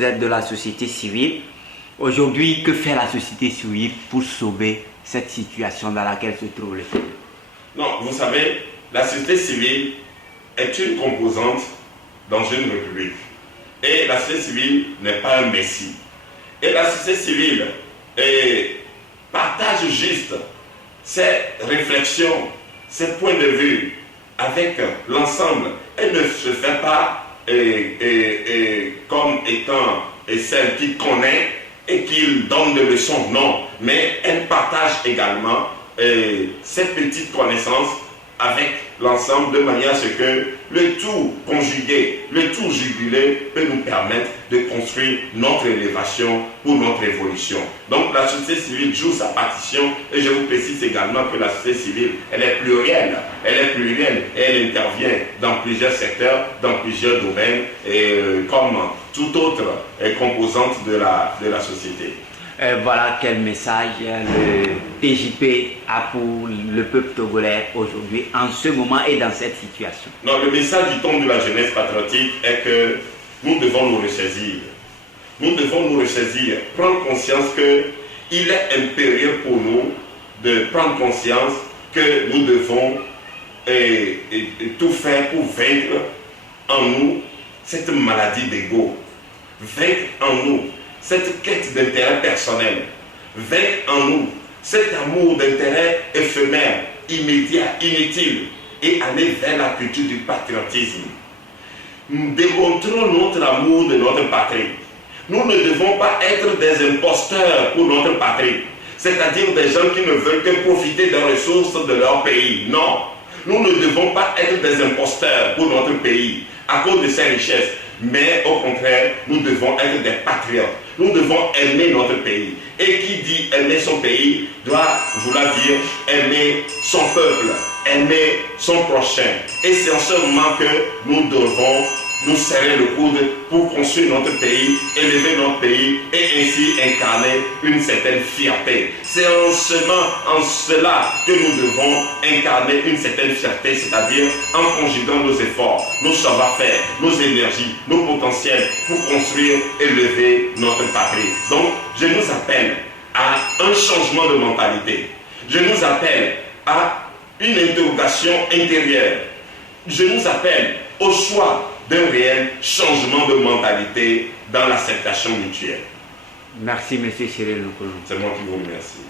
vous êtes de la société civile. Aujourd'hui, que fait la société civile pour sauver cette situation dans laquelle se trouve le pays? Non, vous savez, la société civile est une composante dans une république. Et la société civile n'est pas un messie. Et la société civile partage juste ses réflexions, ses points de vue avec l'ensemble. Elle ne se fait pas comme étant celle qui connaît et qui donne des leçons, non. Mais elle partage également cette petite connaissance avec l'ensemble de manière à ce que le tout conjugué, le tout jubilé peut nous permettre de construire notre élévation pour notre évolution. Donc la société civile joue sa partition et je vous précise également que la société civile, elle est plurielle et elle intervient dans plusieurs secteurs, dans plusieurs domaines comme toute autre composante de la société. Voilà quel message le TJP a pour le peuple togolais aujourd'hui, en ce moment et dans cette situation. Non, le message du ton de la jeunesse patriotique est que nous devons nous ressaisir. Nous devons nous ressaisir, prendre conscience qu'il est impérieux pour nous de prendre conscience que nous devons tout faire pour vaincre en nous cette maladie d'ego, vaincre en nous cette quête d'intérêt personnel, vaincre en nous cet amour d'intérêt éphémère, immédiat, inutile, et aller vers la culture du patriotisme. Nous démontrons notre amour de notre patrie. Nous ne devons pas être des imposteurs pour notre patrie, c'est-à-dire des gens qui ne veulent que profiter des ressources de leur pays. Non, nous ne devons pas être des imposteurs pour notre pays à cause de ses richesses. Mais au contraire, nous devons être des patriotes. Nous devons aimer notre pays. Et qui dit aimer son pays doit vouloir dire aimer son peuple, aimer son prochain. Et c'est en ce moment que nous devons nous serrer le coude pour construire notre pays, élever notre pays et ainsi incarner une certaine fierté. C'est en cela que nous devons incarner une certaine fierté, c'est-à-dire en conjuguant nos efforts, nos savoir-faire, nos énergies, nos potentiels pour construire et élever notre patrie. Donc, je nous appelle à un changement de mentalité. Je nous appelle à une interrogation intérieure. Je nous appelle au choix d'un réel changement de mentalité dans l'acceptation mutuelle. Merci, M. Cyril Nokolo. C'est moi qui vous remercie.